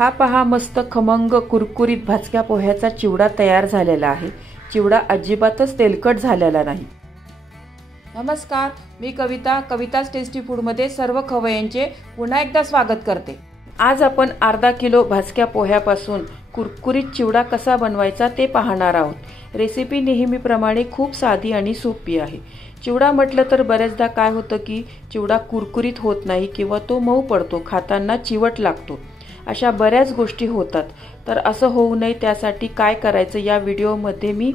हा पहा मस्त खमंग कुरकुरीत भाजक्या पोह्याचा चिवडा तयार झालेला आहे। चिवडा अजिबातच तेलकट झालेला नाही। नमस्कार, मी कविता's टेस्टी फूड मध्ये सर्व खवय्यांचे पुन्हा एकदा स्वागत करते। आज आपण अर्धा किलो भाजक्या पोह्यापासून कुरकुरीत चिवडा कसा बनवायचा ते पाहणार आहोत। रेसिपी नेहमीप्रमाणे खूप साधी आणि सोपी आहे। चिवडा म्हटलं तर बरेचदा काय होतं की चिवडा कुरकुरीत होत नाही किंवा तो मऊ पडतो, खाताना चिवट लागतो, अशा बऱ्याच गोष्टी होतात। तर असं होऊ नये त्यासाठी काय करायचं या व्हिडिओमध्ये मी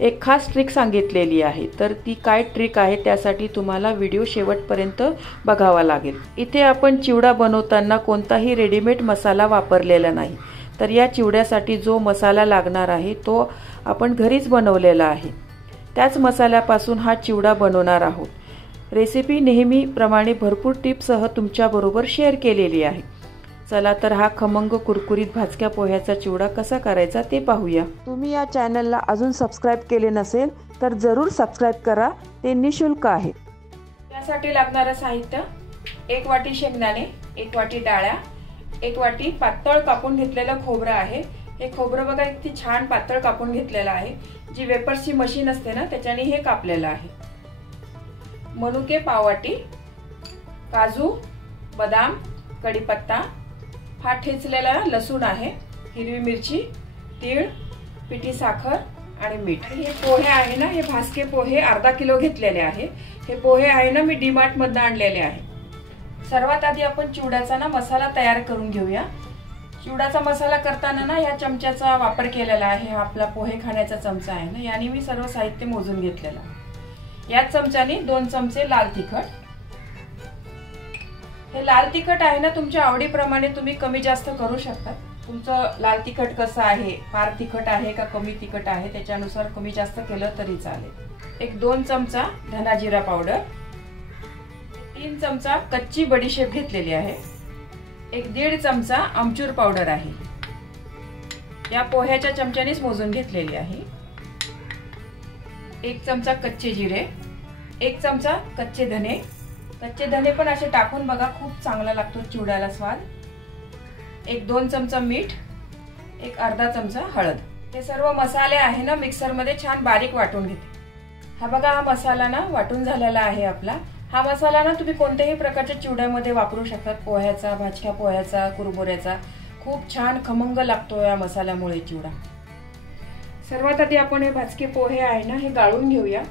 एक खास ट्रिक सांगितलेली आहे। तर ती काय ट्रिक आहे त्यासाठी तुम्हाला व्हिडिओ शेवटपर्यंत बघावा लागेल। इथे आपण चिवडा बनवताना कोणताही रेडीमेड मसाला वापरलेला नाही, तर या चिवड्यासाठी जो मसाला लागणार आहे तो आपण घरीच बनवलेला आहे। त्याच मसाल्यापासून हा चिवडा बनवणार आहोत। रेसिपी नेहमीप्रमाणे भरपूर टिप्ससह तुमच्याबरोबर शेअर केलेली आहे। चला तर हा खमंग कुरकुरीत भाजक्या पोह्याचा चिवडा कसा करायचा ते पाहूया। तुम्ही या चॅनलला अजून सबस्क्राइब केले नसेल तर जरूर सबस्क्राइब करा, ते निशुल्क आहे। त्यासाठी लागणारे साहित्य: 1 वाटी शेंगदाणे, 1 वाटी डाळ्या, 1 वाटी पातळ कापून घेतलेलं खोबरं आहे। हे खोबरं बघा किती छान पातळ कापून घेतलेलं आहे। जी वेपर्सची मशीन असते ना त्याच्याने हे कापलेलं आहे। मनुके पाव वाटी, काजू, बदाम, कढीपत्ता, हा ठेचलेला लसूण आहे, हिरवी मिरची, तीळ, पिठी साखर आणि मीठ। हे पोहे आहे ना, हे भाजके पोहे अर्धा किलो घेतलेले आहे। हे पोहे आहे ना मी डीमार्ट मधून आणलेले आहे। सर्वात आधी आपण चिवड्याचा ना मसाला तयार करून घेऊया। चिवड्याचा मसाला करताना ना या चमच्याचा वापर केलेला आहे। हा आपला पोहे खाण्याचा चमचा आहे ना, याने मी सर्व साहित्य मोजून घेतलेलं आहे। याच चमच्याने 2 चमचे लाल तिखट। हे लाल तिखट आहे ना तुमच्या आवडीप्रमाणे तुम्ही कमी जास्त करू शकता। तुमचं लाल तिखट कसं आहे, फार तिखट आहे का कमी तिखट आहे त्याच्यानुसार कमी जास्त केलं तरी चालेल। एक 2 चमचा धना जिरा पावडर, 3 चमचा कच्ची बडीशेप घेतलेली आहे, एक 1.5 चमचा आमचूर पावडर आहे। या पोह्याच्या चमच्यानेच मोजून घेतलेली आहे। 1 चमचा कच्चे जिरे, 1 चमचा कच्चे धने। कच्चे धने पण असे टाकून बघा, खूप चांगला लागतो चिवड्याला स्वाद। 1-2 चमचा मीठ, एक अर्धा चमचा हळद। हे सर्व मसाले आहे ना मिक्सर मध्ये छान बारीक वाटून घेते। हा बघा, हा मसाला ना वाटून झालेला आहे आपला। हा मसाला ना तुम्ही कोणत्याही प्रकारच्या चिवड्यामध्ये वापरू शकता, पोह्याचा, भाजक्या पोह्याचा, कुरमुऱ्याचा। खूप छान खमंग लागतो या मसाल्यामुळे चिवडा। सर्वात आधी आपण हे भाजके पोहे आहे ना हे गाळून घेऊया।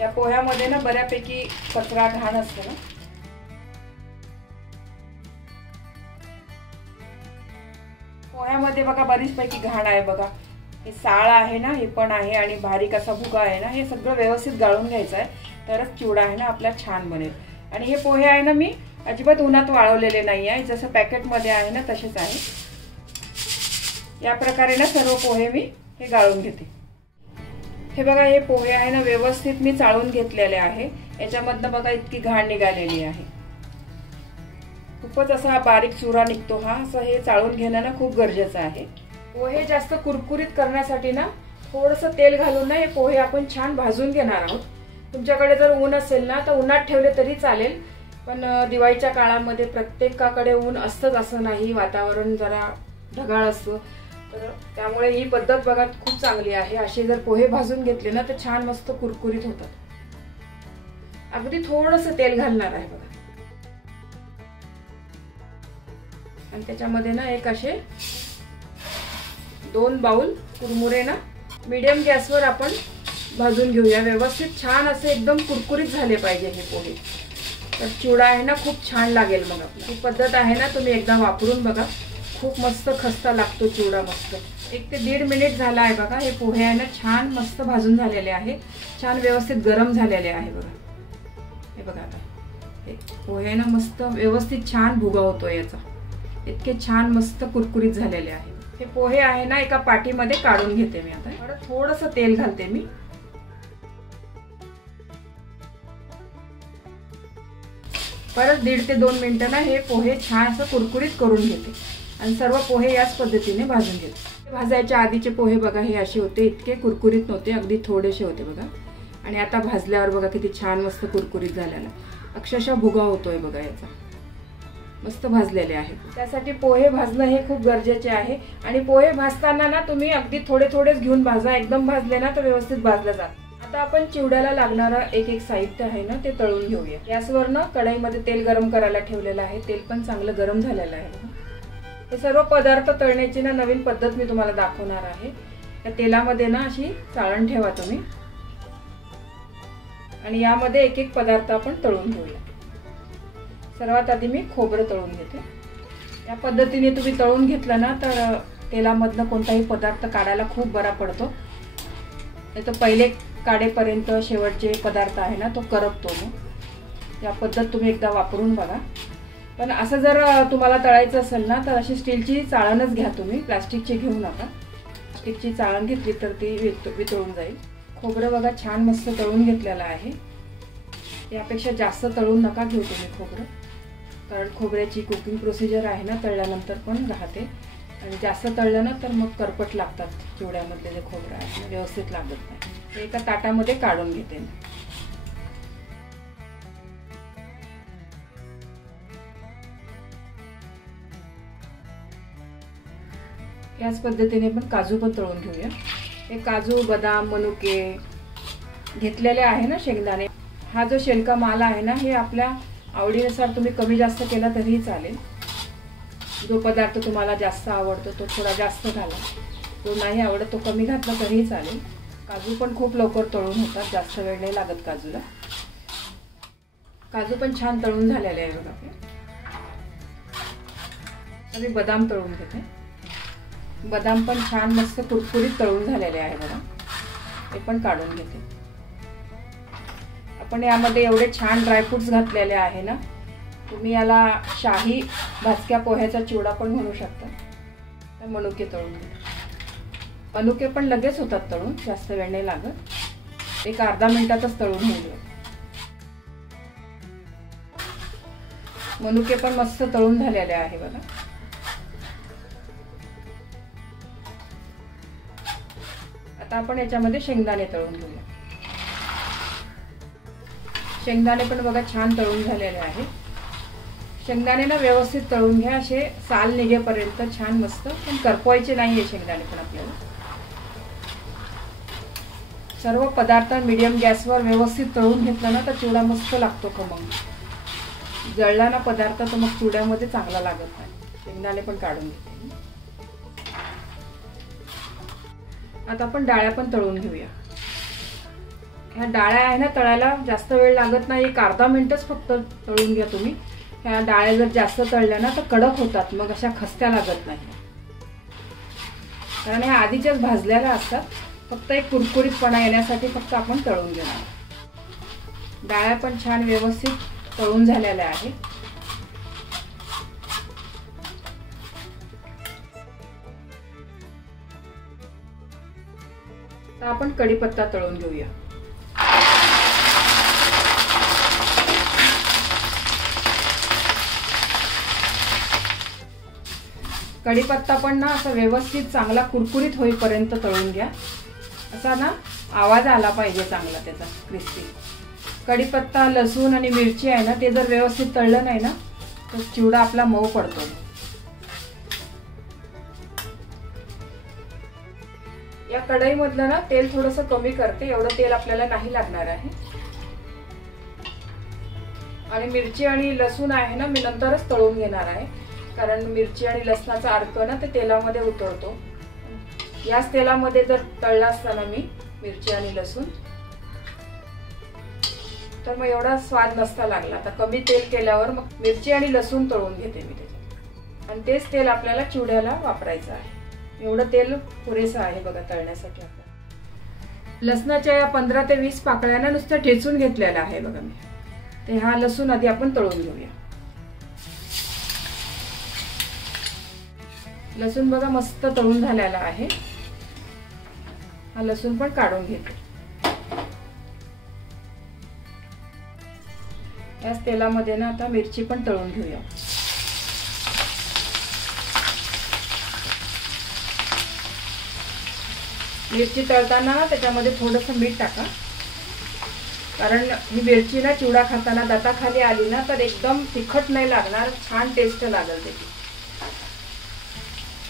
या पोह्यामध्ये ना बऱ्यापैकी कचरा घाण असतो ना, पोह्यामध्ये बघा बरीचपैकी घाण आहे बघा। हे साळ आहे ना हे पण आहे आणि बारीक असा भुगा आहे ना, हे सगळं व्यवस्थित गाळून घ्यायचं आहे, तरच चिवडा आहे ना आपला छान बनेल। आणि हे पोहे आहे ना मी अजिबात उन्हात वाळवलेले नाही आहे, जसं पॅकेटमध्ये आहे ना तसेच आहे। या प्रकारे ना सर्व पोहे मी हे गाळून घेते। हे बघा, हे पोहे आहे ना व्यवस्थित मी चाळून घेतलेले आहे। याच्यामधनं बघा इतकी घाण निघालेली आहे, खूपच असा बारीक चुरा निघतो हा। असं हे चाळून घेणं ना खूप गरजेचं आहे। पोहे जास्त कुरकुरीत करण्यासाठी ना थोडंसं तेल घालून ना हे पोहे आपण छान भाजून घेणार आहोत। तुमच्याकडे जर ऊन असेल ना तर उन्हात ठेवले तरी चालेल, पण दिवाळीच्या काळामध्ये प्रत्येकाकडे ऊन असतंच असं नाही, वातावरण जरा ढगाळ असतं, तर त्यामुळे ही पद्धत बघा खूप चांगली आहे। असे जर पोहे भाजून घेतले ना तर छान मस्त कुरकुरीत होतात। अगदी थोडंसं तेल घालणार आहे बघा, आणि त्याच्यामध्ये ना एक असे 2 बाउल कुरमुरे ना मीडियम गॅसवर आपण भाजून घेऊया व्यवस्थित। छान असे एकदम कुरकुरीत झाले पाहिजे हे पोहे, तर चिवडा आहे ना खूप छान लागेल। मग आपली ही पद्धत आहे ना तुम्ही एकदा वापरून बघा, खूप मस्त खस्ता लागतो चिवडा मस्त। 1 ते 1.5 मिनिट झाला आहे बघा। हे पोहे आहे ना छान मस्त भाजून झालेले आहे, छान व्यवस्थित गरम झालेले आहे बघा। हे बघा आता हे पोहे ना मस्त व्यवस्थित छान भुगा होतोय याचा, इतके छान मस्त कुरकुरीत झालेले आहे। हे पोहे आहे ना एका पाटीमध्ये काढून घेते मी आता। थोडंसं तेल घालते मी, परत 1.5 ते 2 मिनिटं ना हे पोहे छान असं कुरकुरीत करून घेते आणि सर्व पोहे याच पद्धतीने भाजून घेते। भाजायच्या आधीचे पोहे बघा हे असे होते, इतके कुरकुरीत नव्हते, अगदी थोडेसे होते बघा। आणि आता भाजल्यावर बघा किती छान मस्त कुरकुरीत झालेला, अक्षरशः भुगा होतोय बघा याचा। मस्त भाजलेले आहेत. त्यासाठी पोहे भाजणं हे खूप गरजेचे आहे. आणि पोहे भाजताना ना तुम्ही अगदी थोडे थोडेच घेऊन भाजा, एकदम भाजले ना तर व्यवस्थित भाजलं जातं. आता आपण चिवड्याला लागणारं एक साहित्य आहे ना ते तळून घेऊया. गॅसवर ना कढईमध्ये तेल गरम करायला ठेवलेलं आहे. तेल पण चांगलं गरम झालेलं आहे. हे सर्व पदार्थ तळण्याची ना नवीन पद्धत मी तुम्हाला दाखवणार आहे. त्या तेलामध्ये ना अशी चाळण ठेवा तुम्ही आणि यामध्ये एक एक पदार्थ आपण तळून घेऊया. सर्वात आधी मी खोबरं तळून घेते. या पद्धतीने तुम्ही तळून घेतलं ना तर तेलामधनं कोणताही पदार्थ काढायला खूप बरा पडतो. नाही तर पहिले काढेपर्यंत शेवटचे पदार्थ आहे ना तो करपतो. मग या पद्धत तुम्ही एकदा वापरून बघा. पण असं जर तुम्हाला तळायचं असेल ना तर अशी स्टीलची चाळणच घ्या तुम्ही, प्लास्टिकची घेऊ नका. प्लास्टिकची चाळण घेतली तर ती वितळून जाईल. खोबरं बघा छान मस्त तळून घेतलेलं आहे. यापेक्षा जास्त तळून नका घेऊ तुम्ही खोबरं, कारण खोबऱ्याची कुकिंग प्रोसिजर आहे ना तळल्यानंतर पण राहते. आणि जास्त तळलं ना तर मग करपट लागतात चिवड्यामधले जे खोबरं आहे ना, व्यवस्थित लागत नाही. ते एका ताटामध्ये काढून घेते. याच पद्धतीने पण काजू पण तळून घेऊया. हे काजू, बदाम, मनुके घेतलेले आहे ना, शेंगदाणे. हा जो शेलका माल आहे ना हे आपल्या आवडीनुसार तुम्ही कमी जास्त केला तरीही चालेल. जो पदार्थ तुम्हाला जास्त आवडतो तो थोडा जास्त घाला, जो नाही आवडत तो कमी घातला तरीही चालेल. काजू पण खूप लवकर तळून होतात, जास्त वेळ नाही लागत काजूला. काजू पण छान तळून झालेले आहे बघा. मी बदाम तळून घेते. बदाम पण छान मस्त कुरकुरीत तळून झालेले आहे बघा. ते पण काढून घेते. आपण यामध्ये एवढे छान ड्रायफ्रुट्स घातलेले आहे ना, तुम्ही याला शाही भाजक्या पोह्याचा चिवडा पण म्हणू शकता. तर मनुके तळून घेते. मनुके पण लगेच होतात तळून, जास्त वेळ नाही लागत. एक अर्धा मिनिटातच तळून होईल. मनुके पण मस्त तळून झालेले आहे बघा. आता आपण याच्यामध्ये शेंगदाणे तळून घेऊया. शेंगदाणे पण बघा छान तळून झालेले आहे. शेंगदाणे ना व्यवस्थित तळून घ्या, असे साल निघेपर्यंत छान मस्त. पण करपवायचे नाहीये शेंगदाणे पण आपल्याला. सर्व पदार्थ मीडियम गॅसवर व्यवस्थित तळून घेतला ना तर चिवडा मस्त लागतो. खमंग जळला ना पदार्थ तर मग चिवड्यामध्ये चांगला लागत नाही. शेंगदाणे पण काढून घेते. आता आपण डाळ्या पण तळून घेऊया. ह्या डाळ्या आहे ना तळायला जास्त वेळ लागत नाही, एक अर्धा मिनिटच फक्त तळून घ्या तुम्ही. ह्या डाळ्या जर जास्त तळल्या ना तर कडक होतात, मग अशा खस्त्या लागत नाही. कारण ह्या आधीच्याच भाजलेल्या असतात. फक्त एक कुरकुरीतपणा येण्यासाठी फक्त आपण तळून घेणार. डाळ्या पण छान व्यवस्थित तळून झालेल्या आहे. आता आपण कढीपत्ता तळून घेऊया. कढीपत्ता पण ना असं व्यवस्थित चांगला कुरकुरीत होईपर्यंत तळून घ्या. असा ना आवाज आला पाहिजे चांगला त्याचा क्रिस्पी. कढीपत्ता, लसूण आणि मिरची आहे ना ते जर व्यवस्थित तळलं नाही ना तर चिवडा आपला मऊ पडतो. या कढईमधलं ना तेल थोडंसं कमी करते, एवढं तेल आपल्याला नाही लागणार आहे. आणि मिरची आणि लसूण आहे ना मी नंतरच तळून घेणार आहे, कारण मिरची आणि लसणाचा अर्क ना ते तेलामध्ये उतरतो. याच तेलामध्ये जर तळला असताना मी मिरची आणि लसूण तर मग एवढा स्वाद नसता लागला. आता कमी तेल केल्यावर मग मिरची आणि लसूण तळून घेते मी त्याच्यात. आणि तेच तेल आपल्याला चिवड्याला वापरायचं आहे. एवढं तेल पुरेसं आहे बघा तळण्यासाठी. आपल्याला लसणाच्या या 15 ते 20 पाकळ्यांना नुसतं ठेचून घेतलेला आहे बघा मी. ते हा लसूण आधी आपण तळून घेऊया. लसूण बघा मस्त तळून झालेला आहे. हा लसूण पण काढून घेते. याच तेलामध्ये ना आता मिरची पण तळून घेऊया. मिरची तळताना त्याच्यामध्ये थोडंसं मीठ टाका. कारण ही मिरची ना चिवडा खाताना दाताखाली आली ना तर एकदम तिखट नाही लागणार, छान टेस्ट लागेल त्याची.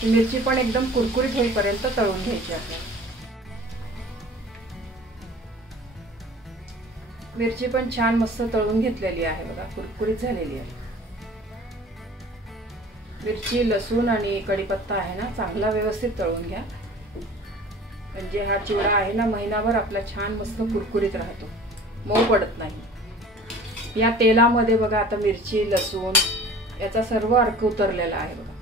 मिरची पण एकदम कुरकुरीत होईपर्यंत तळून घ्यायची आपल्याला. मिरची पण छान मस्त तळून घेतलेली आहे बघा, कुरकुरीत झालेली आहे. मिरची, लसूण आणि कढीपत्ता आहे ना चांगला व्यवस्थित तळून घ्या, म्हणजे हा चिवडा आहे ना महिनाभर आपला छान मस्त कुरकुरीत राहतो, मऊ पडत नाही. या तेलामध्ये बघा आता मिरची, लसूण याचा सर्व अर्क उतरलेला आहे बघा.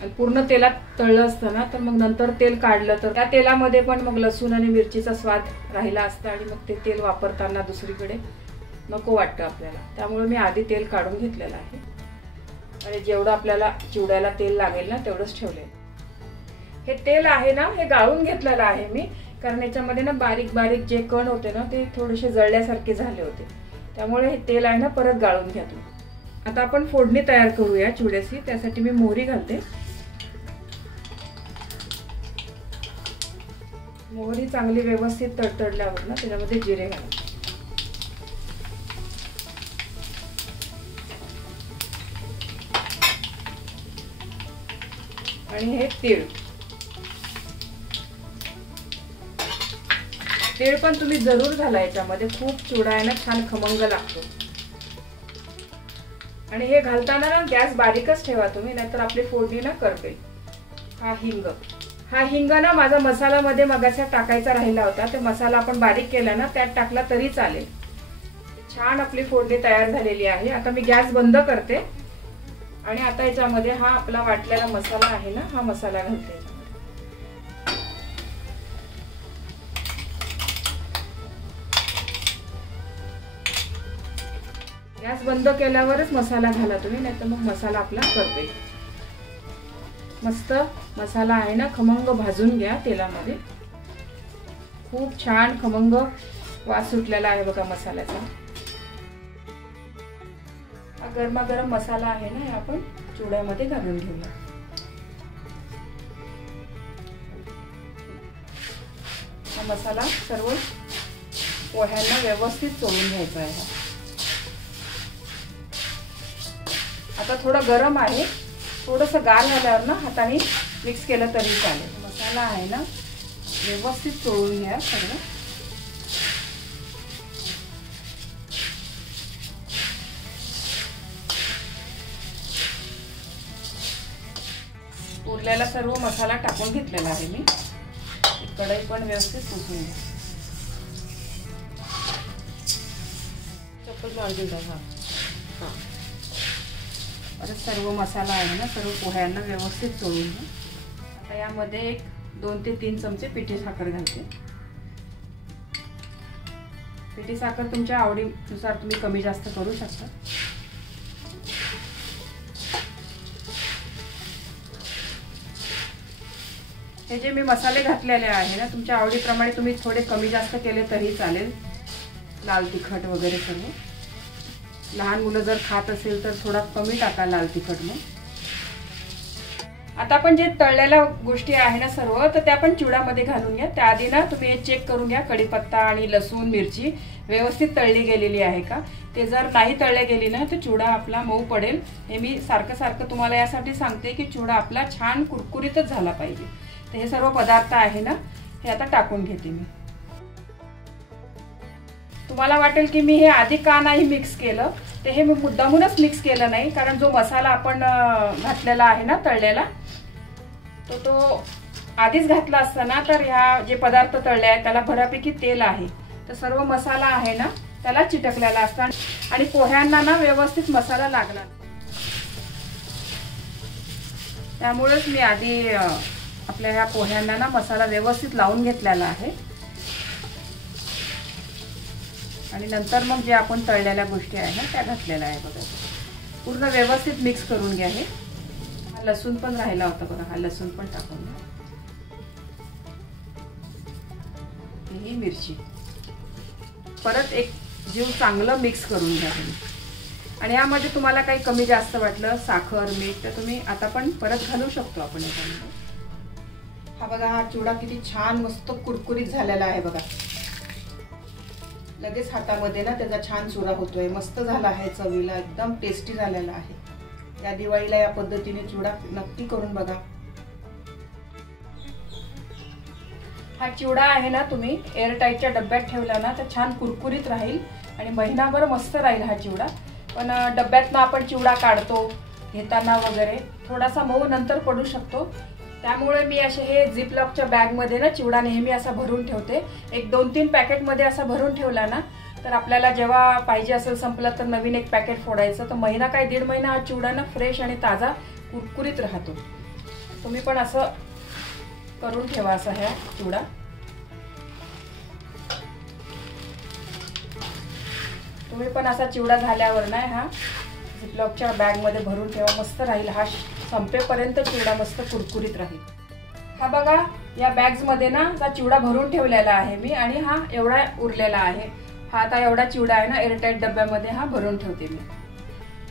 आणि पूर्ण तेलात तळलं असतं ना तर मग नंतर तेल काढलं तर त्या तेलामध्ये पण मग लसूण आणि मिरचीचा स्वाद राहिला असता आणि मग ते तेल वापरताना दुसरीकडे नको वाटतं आपल्याला. त्यामुळे मी आधी तेल काढून घेतलेलं आहे आणि जेवढं आपल्याला चिवड्याला तेल लागेल ना तेवढंच ठेवलंय. हे तेल आहे ना हे गाळून घेतलेलं आहे मी, कारण याच्यामध्ये ना बारीक बारीक जे कण होते ना ते थोडेसे जळल्यासारखे झाले होते. त्यामुळे हे तेल आहे ना परत गाळून घ्या तुम्ही. आता आपण फोडणी तयार करूया चिवड्याची. त्यासाठी मी मोहरी घालते. मोहरी चांगली व्यवस्थित तडतडल्यावर ना त्याच्यामध्ये जिरे घाला. आणि हे तीळ. तीळ पण तुम्ही जरूर घाला याच्यामध्ये, खूप चिवडा आहे ना छान खमंग लागतो. आणि हे घालताना ना गॅस बारीकच ठेवा तुम्ही, नाहीतर आपली फोडणी ना करपेल. हा हिंग. हा हिंग ना माझा मसाल्यामध्ये मगाचा टाकायचा राहिला होता, ते मसाला आपण बारीक केला ना त्यात टाकला तरी चालेल. छान आपली फोडणी तयार झालेली आहे. आता मी गॅस बंद करते आणि आता याच्यामध्ये हा आपला वाटलेला मसाला आहे ना हा मसाला घालते. गॅस बंद केल्यावरच मसाला घाला तुम्ही, नाहीतर मग मसाला आपला करपेल. मस्त मसाला आहे ना खमंग भाजून घ्या तेलामध्ये. खूप छान खमंग वास सुटलेला आहे बघा मसाल्याचा. हा गरमागरम मसाला आहे ना हे आपण चिवड्यामध्ये घालून घेऊया. हा मसाला सर्व पोह्यांना व्यवस्थित चोळून घ्यायचा आहे. आता थोडं गरम आहे, थोडंसं गार झाल्यावर ना हाताने मिक्स केलं तरी चालेल. मसाला आहे ना व्यवस्थित चोळून घ्या सगळं. उरलेला सर्व मसाला टाकून घेतलेला आहे मी. कढई पण व्यवस्थित पुसून घ्या. चप्पल लावून द्या. हा आता सर्व मसाला आहे ना सर्व पोह्यांना व्यवस्थित चोळून घ्या. आता यामध्ये 2 ते 3 चमचे पिठी साखर घालते. पिठी साखर तुमच्या आवडीनुसार तुम्ही कमी जास्त करू शकता. हे जे मी मसाले घातलेले आहे ना तुमच्या आवडीप्रमाणे तुम्ही थोडे कमी जास्त केले तरी चालेल. लाल तिखट वगैरे सर्व. लहान मुलं जर खात असेल तर थोडा कमी टाका लाल तिखट. मग आता आपण जे तळलेल्या गोष्टी आहे ना सर्व तर त्या पण चिवड्यामध्ये घालून घ्या. त्याआधी ना तुम्ही हे चेक करून घ्या कढीपत्ता आणि लसूण मिरची व्यवस्थित तळली गेलेली आहे का. ते जर नाही तळले गेली ना तर चिवडा आपला मऊ पडेल. हे मी सारखं तुम्हाला यासाठी सांगते की चिवडा आपला छान कुरकुरीतच झाला पाहिजे. तर हे सर्व पदार्थ आहे ना हे आता टाकून घेते मी. तुम्हाला वाटेल की मी हे आधी का नाही मिक्स केलं, ते हे मी मुद्दामूनच मिक्स केलं नाही, कारण जो मसाला आपण घातलेला आहे ना तळलेला तो आधीच घातला असताना तर ह्या जे पदार्थ तळले आहेत त्याला बऱ्यापैकी तेल आहे, तर सर्व मसाला आहे ना त्याला चिटकलेला असता आणि पोह्यांना ना व्यवस्थित मसाला लागला. त्यामुळेच मी आधी आपल्या ह्या पोह्यांना ना मसाला व्यवस्थित लावून घेतलेला आहे आणि नंतर मग जे आपण तळलेल्या गोष्टी आहे ना त्या घातलेल्या आहे बघा. पूर्ण व्यवस्थित मिक्स करून घ्या. हे लसूण पण राहिला होता बघा, हा लसूण पण टाकून घ्या. ही मिरची परत एक जीव चांगलं मिक्स करून घ्या तुम्ही. आणि यामध्ये तुम्हाला काही कमी जास्त वाटलं साखर मीठ तर तुम्ही आता पण परत घालू शकतो आपण याच्यामध्ये. हा बघा हा चिवडा किती छान मस्त कुरकुरीत झालेला आहे बघा. लगेच हातामध्ये ना त्याचा छान चुरा होतोय। मस्त झाला आहे, चवीला एकदम टेस्टी झालेला आहे। या दिवाळीला या पद्धतीने चिवडा नक्की करून बघा। हा चिवडा आहे ना, तुम्ही एअरटाईटच्या डब्यात ठेवला ना तर छान कुरकुरीत राहील आणि महिनाभर मस्त राहील हा चिवडा। पण डब्यातनं आपण चिवडा काढतो घेताना वगैरे थोडासा मऊ नंतर पडू शकतो, त्यामुळे मी असे हे झिपलॉकच्या बॅगमध्ये ना चिवडा नेहमी असा भरून ठेवते। एक 2-3 पॅकेटमध्ये असा भरून ठेवला ना तर आपल्याला जेव्हा पाहिजे असेल संपला तर नवीन एक पॅकेट फोडायचं, तर महिना काय 1.5 महिना हा चिवडा ना फ्रेश आणि ताजा कुरकुरीत राहतो। तुम्ही पण असं करून ठेवा असा हा चिवडा। तुम्ही पण असा चिवडा झाल्यावर ना हा झिपलॉकच्या बॅगमध्ये भरून ठेवा, मस्त राहील। हा संपेपर्यंत चिवडा मस्त कुरकुरीत राहील। हा बघा, या बॅग्समध्ये ना हा चिवडा भरून ठेवलेला आहे मी आणि हा एवढा उरलेला आहे। हा आता एवढा चिवडा आहे ना एअरटाईट डब्यामध्ये हा भरून ठेवते मी।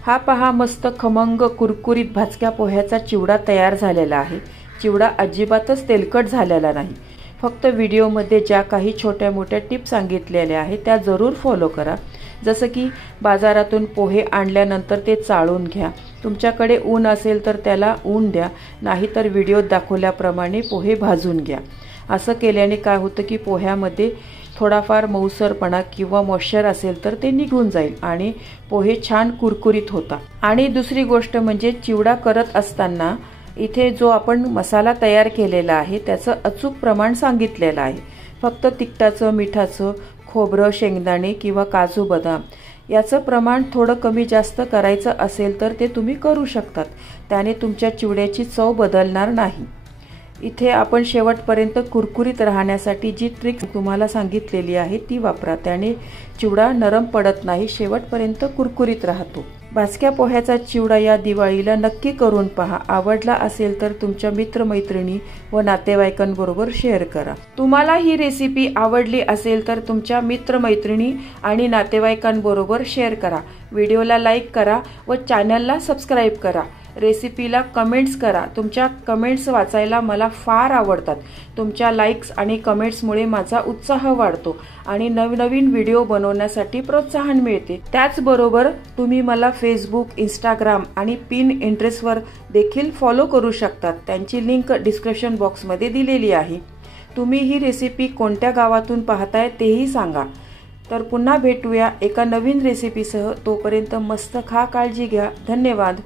हा पहा, मस्त खमंग कुरकुरीत भाजक्या पोह्याचा चिवडा तयार झालेला आहे। चिवडा अजिबातच तेलकट झालेला नाही। फक्त व्हिडिओमध्ये ज्या काही छोट्या मोठ्या टिप्स सांगितलेल्या आहेत त्या जरूर फॉलो करा। जसं की बाजारातून पोहे आणल्यानंतर ते चाळून घ्या, तुमच्याकडे ऊन असेल तर त्याला ऊन द्या, नाहीतर व्हिडिओत दाखवल्याप्रमाणे पोहे भाजून घ्या। असं केल्याने काय होतं की पोह्यामध्ये थोडाफार मऊसरपणा किंवा मॉइश्चर असेल तर ते निघून जाईल आणि पोहे छान कुरकुरीत होतात। आणि दुसरी गोष्ट म्हणजे चिवडा करत असताना इथे जो आपण मसाला तयार केलेला आहे त्याचं अचूक प्रमाण सांगितलेलं आहे। फक्त तिखटाचं, मिठाचं, खोबरं, शेंगदाणे किंवा काजू बदाम याचं प्रमाण थोडं कमी जास्त करायचं असेल तर ते तुम्ही करू शकतात, त्याने तुमच्या चिवड्याची चव बदलणार नाही। इथे आपण शेवटपर्यंत कुरकुरीत राहण्यासाठी जी ट्रिक तुम्हाला सांगितलेली आहे ती वापरा, त्याने चिवडा नरम पडत नाही, शेवटपर्यंत कुरकुरीत राहतो। भाजक्या पोह्याचा चिवडा या दिवाळीला नक्की करून पहा। आवडला असेल तर तुमच्या मित्रमैत्रिणी व नातेवाईकांबरोबर शेअर करा। तुम्हाला ही रेसिपी आवडली असेल तर तुमच्या मित्रमैत्रिणी आणि नातेवाईकांबरोबर शेअर करा। व्हिडिओला लाईक करा व चॅनलला सबस्क्राईब करा। रेसिपीला कमेंट्स करा, तुमच्या कमेंट्स वाचायला मला फार आवडतात। तुमच्या लाईक्स आणि कमेंट्समुळे माझा उत्साह वाढतो आणि नवनवीन व्हिडिओ बनवण्यासाठी प्रोत्साहन मिळते। त्याचबरोबर तुम्ही मला फेसबुक, इंस्टाग्राम आणि पिंटरेस्टवर देखील फॉलो करू शकतात, त्यांची लिंक डिस्क्रिप्शन बॉक्समध्ये दिलेली आहे। तुम्ही ही रेसिपी कोणत्या गावातून पाहताय तेही सांगा। तर पुन्हा भेटूया एका नवीन रेसिपीसह, तोपर्यंत मस्त खा, काळजी घ्या, धन्यवाद।